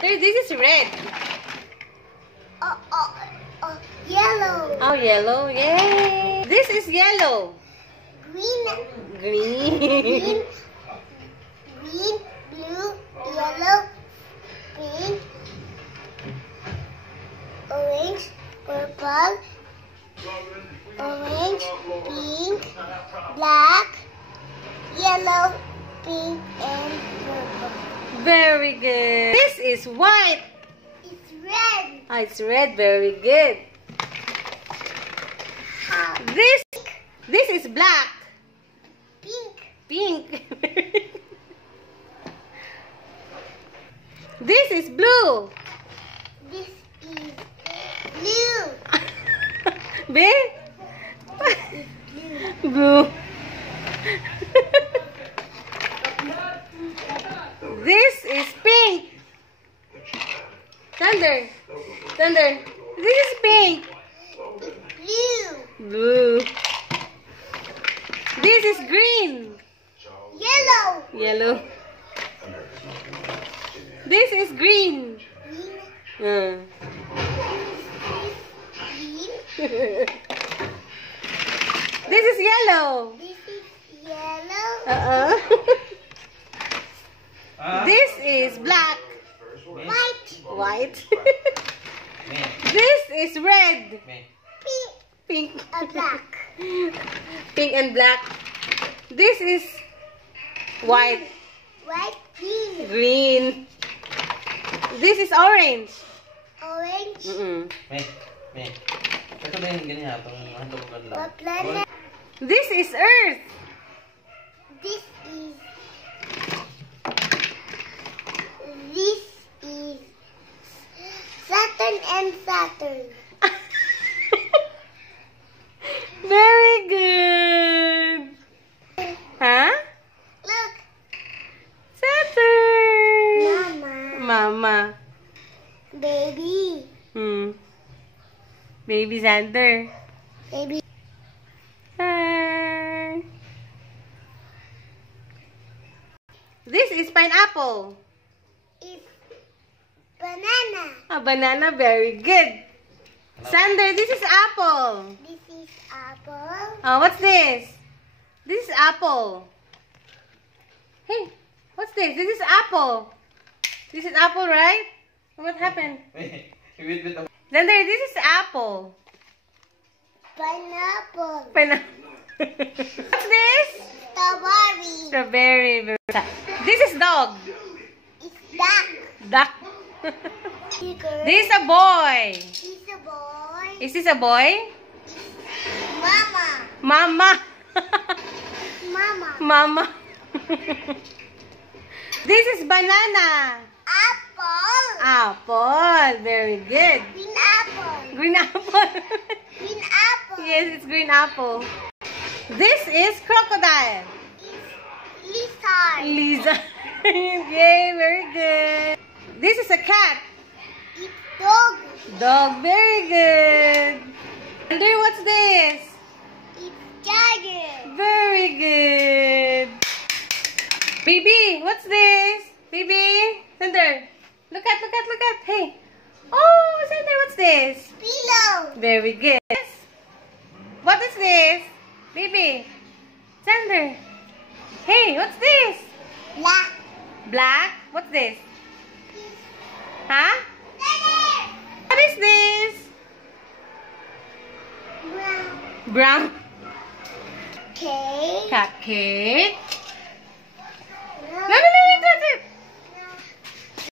Center, this is red. Yellow. Oh, yellow. Yay! This is yellow. Green. Green. Green. Green. Blue. Yellow. Pink. Orange. Purple. Orange. Pink. Black. Yellow. Pink and purple. Very good. This is white. It's red. Oh, it's red. Very good. This is black. Pink. Pink. This is blue. This is blue. B? Blue. Blue. This is pink. Thunder. Thunder. This is pink. Blue. Blue. This is green. Yellow. Yellow. This is green. Green. Uh. Green. This is yellow. This is yellow. This is black. White. White. This is red. Pink. Pink. And black. Pink and black. This is white. White. Green. Green. This is orange. Orange. What planet? This is earth. This is Saturn and Saturn. Very good. Huh? Look. Saturn. Mama. Mama. Baby. Baby Xander. Baby. Hi. This is pineapple. It's banana. A banana, very good. Xander, this is apple. This is apple. Oh, what's this? This is apple. Hey, what's this? This is apple. This is apple, right? What happened? Xander, this is apple. Pineapple. What's this? Strawberry. Strawberry. This is dog. It's duck. Duck. Chicken. This is a boy. It's a boy. Is this a boy? Mama. Mama. Mama. Mama. This is banana. Apple. Apple. Very good. Green apple. Green apple. Green apple. Yes, it's green apple. This is crocodile. It's lizard. Lisa. Yay, very good. This is a cat. It's dog. Dog, very good. And then what's this? It's tiger. Very good. Baby, what's this? Baby, Xander, look at. Hey. Oh, Xander, what's this? Pillow. Very good. What is this? Baby, Xander. Hey, what's this? Black. Black? What's this? Huh? Tiger. What is this? Brown. Brown. Cake. Cupcake.